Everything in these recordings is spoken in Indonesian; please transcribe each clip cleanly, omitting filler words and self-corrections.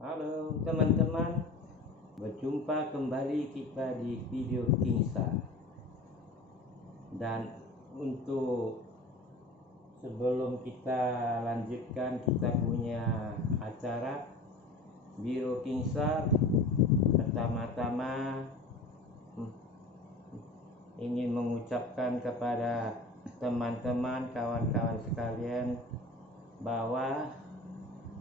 Halo teman-teman, berjumpa kembali kita di video Kingsa. Dan untuk sebelum kita lanjutkan kita punya acara Biro Kingsa, pertama-tama ingin mengucapkan kepada teman-teman, kawan-kawan sekalian bahwa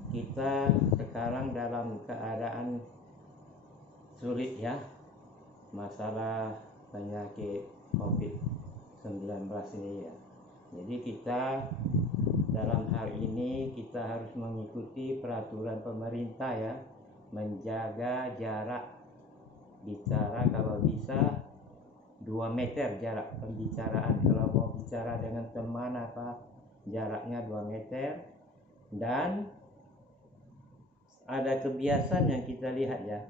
kita sekarang dalam keadaan sulit ya, masalah penyakit COVID-19 ini ya. Jadi kita dalam hal ini kita harus mengikuti peraturan pemerintah ya, menjaga jarak bicara, kalau bisa 2 meter jarak pembicaraan. Kalau mau bicara dengan teman jaraknya 2 meter. Dan ada kebiasaan yang kita lihat ya,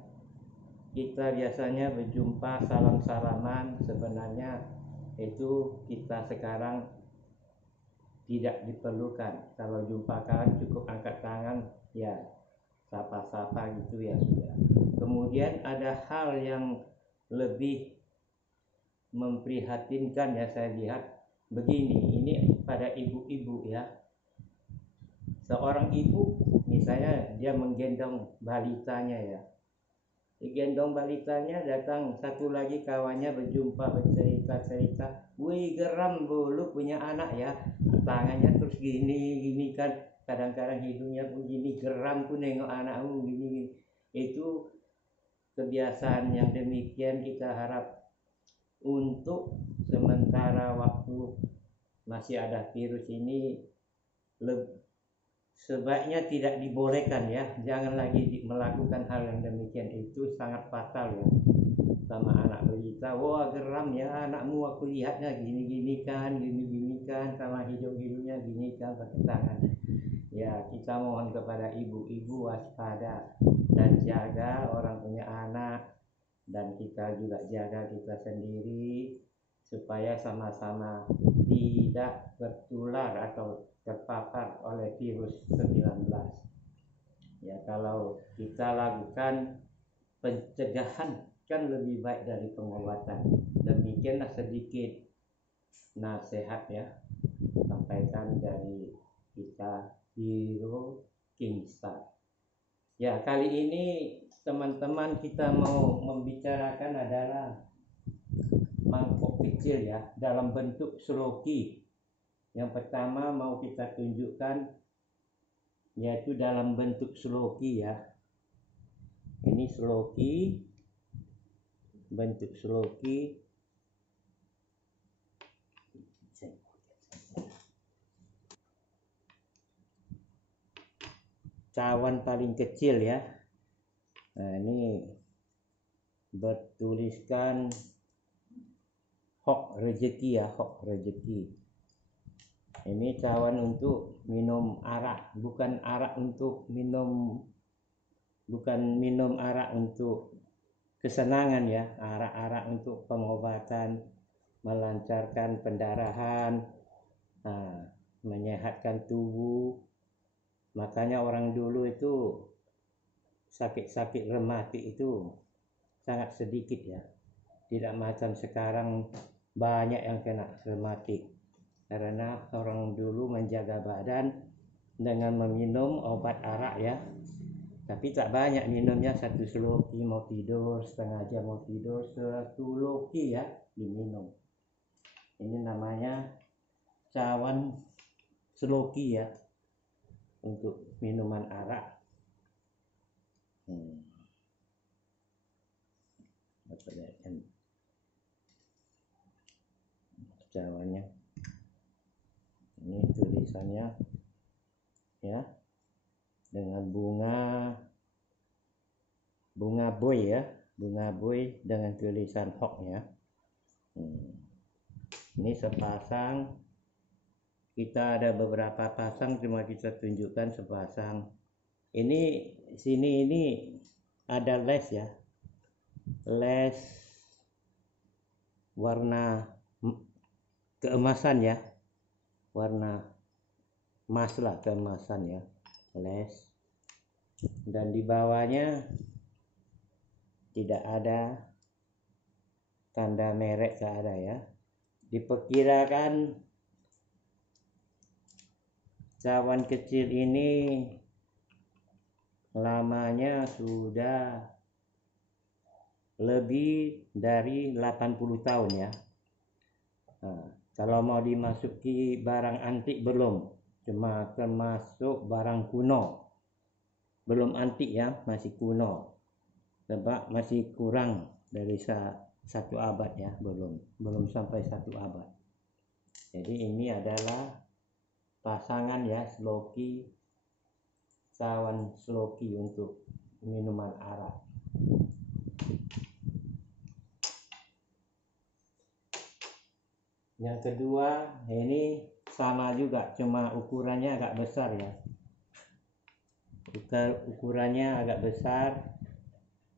kita biasanya berjumpa salam-salaman, sebenarnya itu kita sekarang tidak diperlukan. Kalau jumpa kawan cukup angkat tangan ya, sapa-sapa gitu ya sudah. Kemudian ada hal yang lebih memprihatinkan ya, saya lihat begini, ini pada ibu-ibu ya. Seorang ibu misalnya dia menggendong balitanya ya, digendong balitanya, datang satu lagi kawannya berjumpa, bercerita-cerita, wih geram lu punya anak ya, tangannya terus gini kan, kadang-kadang hidungnya pun gini, geram pun nengok anakmu gini. Itu kebiasaan yang demikian kita harap untuk sementara waktu masih ada virus ini sebaiknya tidak dibolehkan ya, jangan lagi melakukan hal yang demikian, itu sangat fatal ya. Sama anak berita, wah geram ya anakmu, aku lihatnya gini kan, sama hidung-hidungnya gini kan, pakai tangan ya. Kita mohon kepada ibu-ibu waspada dan jaga orang punya anak, dan kita juga jaga kita sendiri supaya sama-sama tidak tertular atau terpapar oleh virus 19 ya. Kalau kita lakukan pencegahan kan lebih baik dari pengobatan. Demikianlah sedikit nasihat ya, sampaikan dari kita Biro Kingsa ya. Kali ini teman-teman kita mau membicarakan adalah mangkok kecil ya, dalam bentuk sloki. Yang pertama mau kita tunjukkan yaitu dalam bentuk sloki ya. Ini sloki, bentuk sloki. Cawan paling kecil ya. Nah, ini bertuliskan Hok Rezeki ya, Hok Rezeki. Ini cawan untuk minum arak, bukan arak untuk minum, bukan minum arak untuk kesenangan ya, arak-arak untuk pengobatan, melancarkan pendarahan, menyehatkan tubuh. Makanya orang dulu itu sakit-sakit rematik itu sangat sedikit ya, tidak macam sekarang banyak yang kena rematik, karena orang dulu menjaga badan dengan meminum obat arak ya, tapi tak banyak minumnya, satu sloki mau tidur, setengah jam mau tidur, satu loki ya diminum. Ini namanya cawan sloki ya, untuk minuman arak. Cawannya ini tulisannya ya, dengan bunga boy ya, bunga boy dengan tulisan Hok ya. Ini sepasang, kita ada beberapa pasang, cuma kita tunjukkan sepasang. Ini sini ini ada les ya, les warna keemasan ya, warna emas lah, keemasan ya, les. dan di bawahnya tidak ada tanda merek, tak ada ya. Diperkirakan cawan kecil ini lamanya sudah lebih dari 80 tahun ya. Nah, kalau mau dimasuki barang antik belum, cuma termasuk barang kuno. Belum antik ya, masih kuno. Sebab masih kurang dari 1 abad ya, belum sampai 1 abad. Jadi ini adalah pasangan ya, sloki, cawan sloki untuk minuman arak. Yang kedua, ini sama juga, cuma ukurannya agak besar ya. Ukurannya agak besar,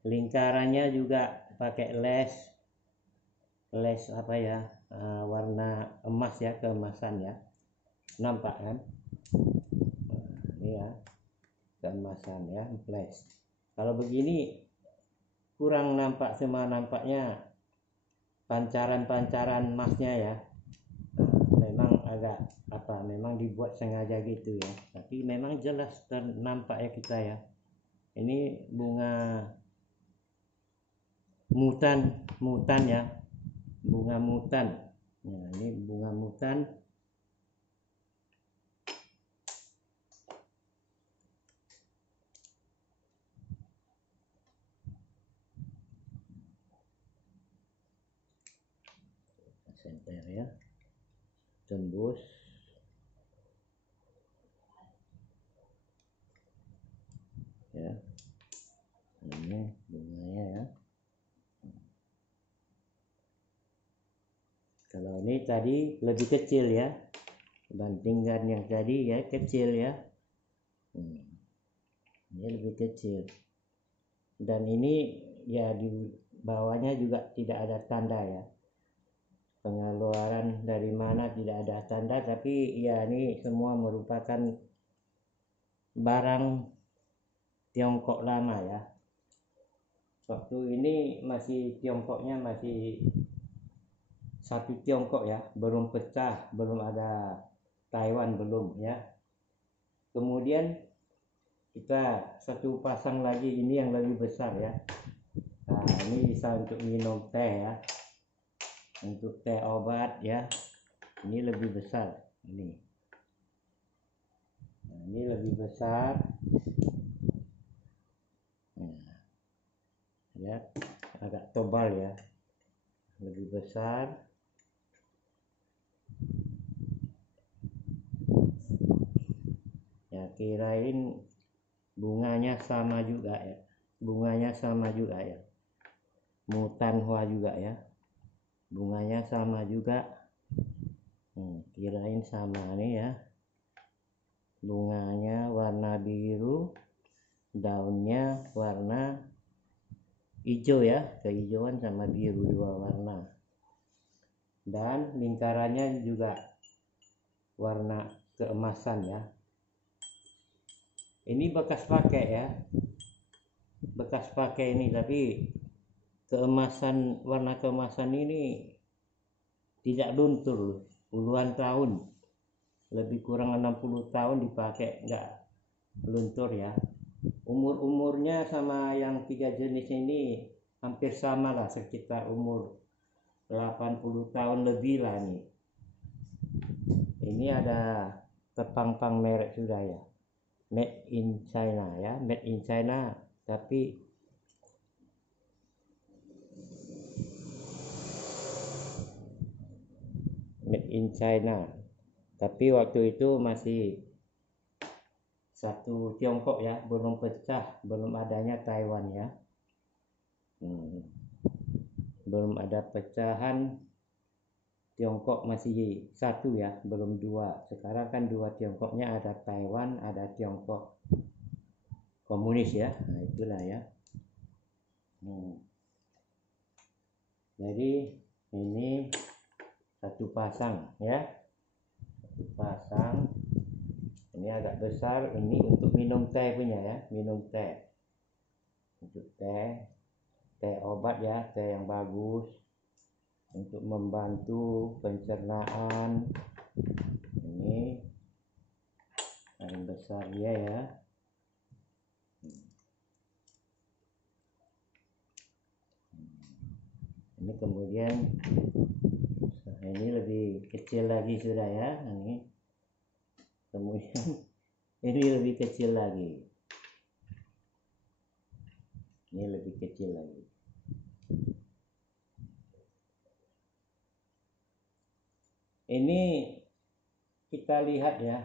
lingkarannya juga pakai les apa ya, warna emas ya, keemasan ya. Nampak kan? Ini ya, keemasan ya, les. Kalau begini kurang nampak, cuma nampaknya pancaran-pancaran emasnya ya. Memang agak memang dibuat sengaja gitu ya, tapi memang jelas nampak ya kita ya. Ini bunga mutan ya, bunga mutan. Nah, ini bunga mutan. Senter ya, tembus ya, ini bunganya ya. Kalau ini tadi lebih kecil ya, bandingkan yang tadi ya, kecil ya. Ini lebih kecil, dan ini ya di bawahnya juga tidak ada tanda ya, pengeluaran dari mana tidak ada tanda, tapi ya ini semua merupakan barang Tiongkok lama ya. Waktu ini masih Tiongkoknya masih satu Tiongkok ya, belum pecah, belum ada Taiwan, belum ya. Kemudian kita satu pasang lagi, ini yang lebih besar ya. Nah, ini bisa untuk minum teh ya, untuk teh obat ya. Ini lebih besar ini. Nah, ini lebih besar. Nah, ya, agak tebal ya, lebih besar. Ya, kirain bunganya sama juga ya, bunganya sama juga ya, mutan hua juga ya, bunganya sama juga. Kirain sama nih ya, bunganya warna biru, daunnya warna hijau ya, kehijauan sama biru, dua warna, dan lingkarannya juga warna keemasan ya. Ini bekas pakai ya, bekas pakai ini, tapi keemasan, warna keemasan ini tidak luntur, puluhan tahun, lebih kurang 60 tahun dipakai, nggak luntur ya. Umurnya sama yang 3 jenis ini hampir sama lah, sekitar umur 80 tahun lebih lah nih. Ini ada terpampang merek sudah ya, made in China ya, made in China, tapi made in China, tapi waktu itu masih satu Tiongkok ya, belum pecah, belum adanya Taiwan ya. Belum ada pecahan, Tiongkok masih satu ya, belum dua. Sekarang kan dua Tiongkoknya, ada Taiwan, ada Tiongkok komunis ya. Nah, itulah ya. Jadi ini satu pasang ya, satu pasang. Ini agak besar, ini untuk minum teh punya ya, minum teh. Untuk teh obat ya, teh yang bagus untuk membantu pencernaan. Ini paling besar dia ya. Ini kemudian ini lebih kecil lagi sudah ya, ini kemudian ini lebih kecil lagi, ini lebih kecil lagi. Ini kita lihat ya,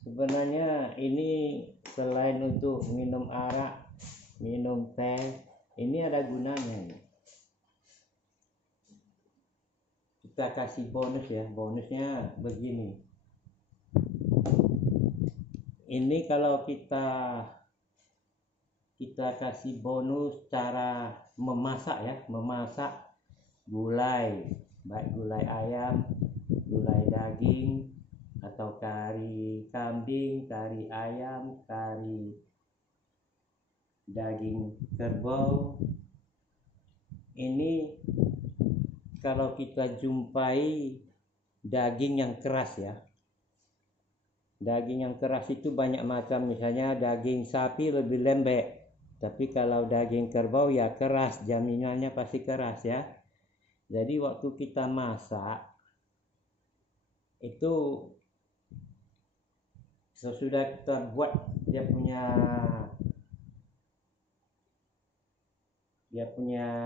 sebenarnya ini selain untuk minum arak, minum teh, ini ada gunanya. Kita kasih bonus ya, bonusnya begini. Ini kalau kita kasih bonus cara memasak ya, memasak gulai, baik gulai ayam, gulai daging, atau kari kambing, kari ayam, kari daging kerbau. Ini kalau kita jumpai daging yang keras ya, daging yang keras itu banyak macam, misalnya daging sapi lebih lembek, tapi kalau daging kerbau ya keras, jaminannya pasti keras ya. Jadi waktu kita masak itu sesudah kita buat dia punya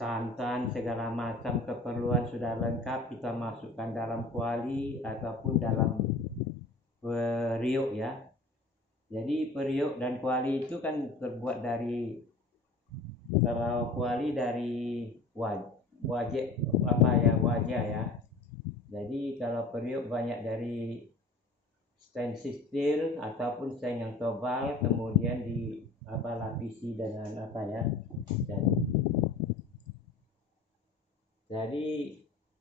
santan segala macam keperluan sudah lengkap, kita masukkan dalam kuali ataupun dalam periuk ya. Jadi periuk dan kuali itu kan terbuat dari, kalau kuali dari wajah ya. Jadi kalau periuk banyak dari stainless steel ataupun stain yang tebal, kemudian lapisi dengan jadi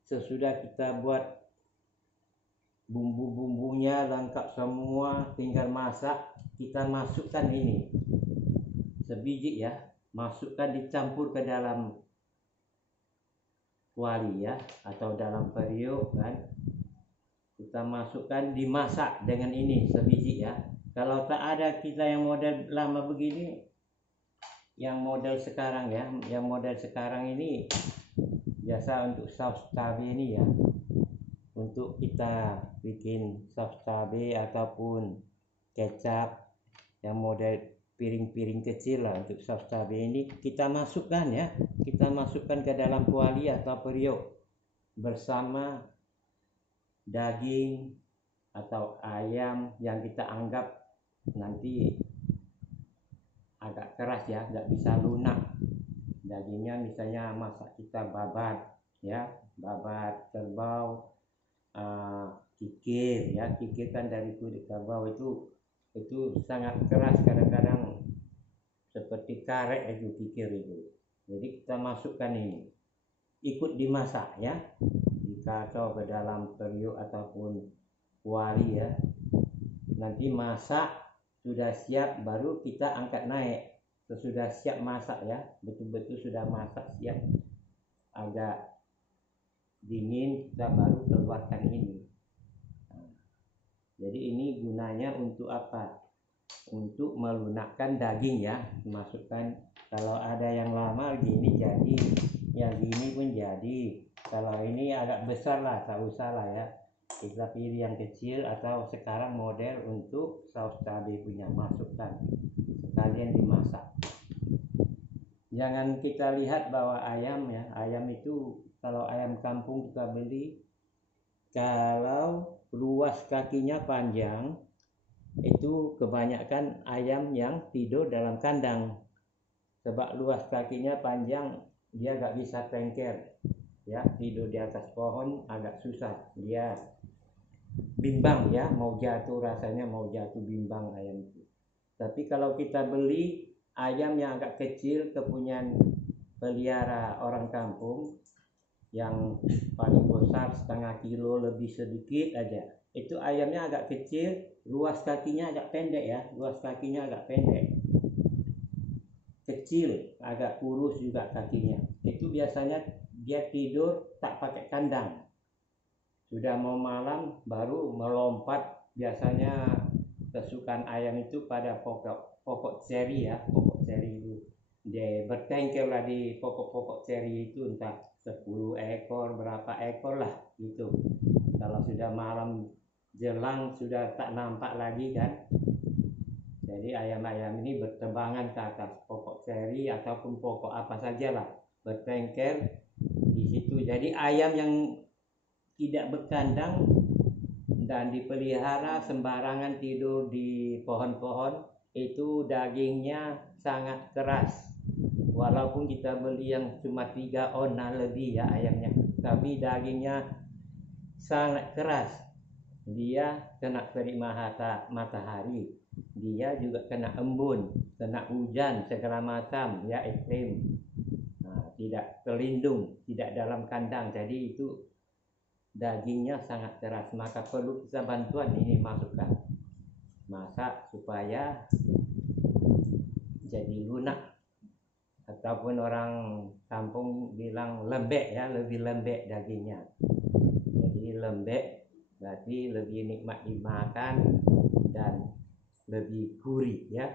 sesudah kita buat bumbu-bumbunya lengkap semua, tinggal masak, kita masukkan ini sebiji ya, masukkan dicampur ke dalam kuali ya, atau dalam periuk kan, kita masukkan, dimasak dengan ini sebiji ya. Kalau tak ada kita yang model lama begini, yang model sekarang ya, yang model sekarang ini biasa untuk saus cabai ini ya, untuk kita bikin saus cabai ataupun kecap yang model piring-piring kecil lah, untuk saus cabai ini kita masukkan ya, kita masukkan ke dalam kuali atau periuk bersama daging atau ayam yang kita anggap nanti agak keras ya, nggak bisa lunak dagingnya. Misalnya masak kita babat ya, babat kerbau, kikir ya, kikir kan dari kulit kerbau itu sangat keras, kadang-kadang seperti karet itu kikir itu. Jadi kita masukkan ini, ikut dimasak ya, dikacau ke dalam periuk ataupun kuali ya. Nanti masak sudah siap, baru kita angkat naik. Sudah siap masak ya, betul-betul sudah masak siap, agak dingin, kita baru keluarkan ini. Jadi ini gunanya untuk apa? Untuk melunakkan daging ya, masukkan. Kalau ada yang lama gini jadi, yang gini pun jadi. Kalau ini agak besar lah, tak usah lah ya, kita pilih yang kecil, atau sekarang model untuk saus cabai punya, masukkan sekalian dimasak. Jangan kita lihat bahwa ayam ya, ayam itu kalau ayam kampung kita beli, kalau luas kakinya panjang, itu kebanyakan ayam yang tidur dalam kandang. Sebab luas kakinya panjang, dia gak bisa tengker ya, tidur di atas pohon agak susah, dia bimbang ya, mau jatuh, rasanya mau jatuh, bimbang ayam itu. Tapi kalau kita beli ayam yang agak kecil, kepunyaan pelihara orang kampung, yang paling besar 0,5 kilo lebih sedikit aja, itu ayamnya agak kecil, luas kakinya agak pendek ya, luas kakinya agak pendek, kecil, agak kurus juga kakinya. Itu biasanya dia tidur tak pakai kandang, sudah mau malam baru melompat. Biasanya kesukaan ayam itu pada pokok ceri ya, pokok ceri itu dia bertengkel lah di pokok-pokok ceri itu, entah 10 ekor berapa ekor lah gitu. Kalau sudah malam jelang sudah tak nampak lagi kan, jadi ayam-ayam ini berterbangan ke atas pokok ceri ataupun pokok apa sajalah, bertengkel di situ. Jadi ayam yang tidak berkandang dan dipelihara sembarangan tidur di pohon-pohon itu dagingnya sangat keras. Walaupun kita beli yang cuma 3 ounce lebih ya ayamnya, tapi dagingnya sangat keras. Dia kena terik matahari, dia juga kena embun, kena hujan segala macam ya, iklim. Nah, tidak terlindung, tidak dalam kandang, jadi itu dagingnya sangat keras. Maka perlu kita bantuan ini masukkan, masak supaya jadi lunak, ataupun orang kampung bilang lembek ya, lebih lembek dagingnya. Jadi lembek berarti lebih nikmat dimakan dan lebih gurih ya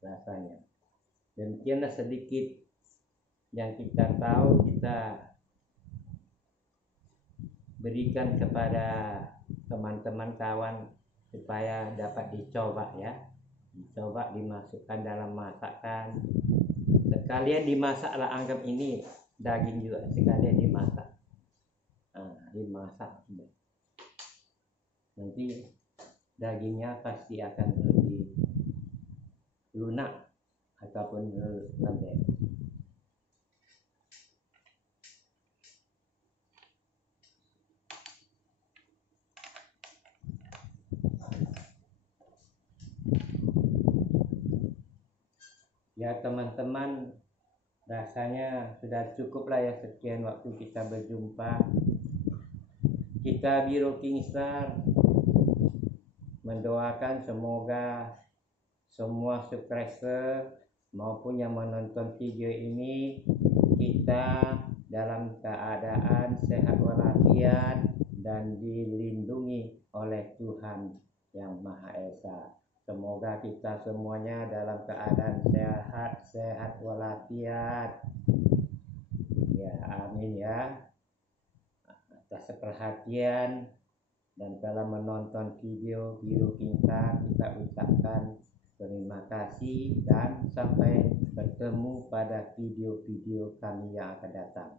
rasanya. Demikianlah sedikit yang kita tahu, kita berikan kepada teman-teman kawan supaya dapat dicoba ya, dicoba dimasukkan dalam masakan. Sekalian dimasaklah, anggap ini daging juga sekalian dimasak. Dimasak nanti dagingnya pasti akan lebih lunak ataupun lembek. Ya teman-teman, rasanya sudah cukup lah ya, sekian waktu kita berjumpa. Kita Biro Kingstar mendoakan semoga semua subscriber maupun yang menonton video ini kita dalam keadaan sehat walafiat dan dilindungi oleh Tuhan Yang Maha Esa. Semoga kita semuanya dalam keadaan sehat walafiat. Ya, amin ya. Atas perhatian dan telah menonton video Biro Kingstar, kita ucapkan terima kasih dan sampai bertemu pada video-video kami yang akan datang.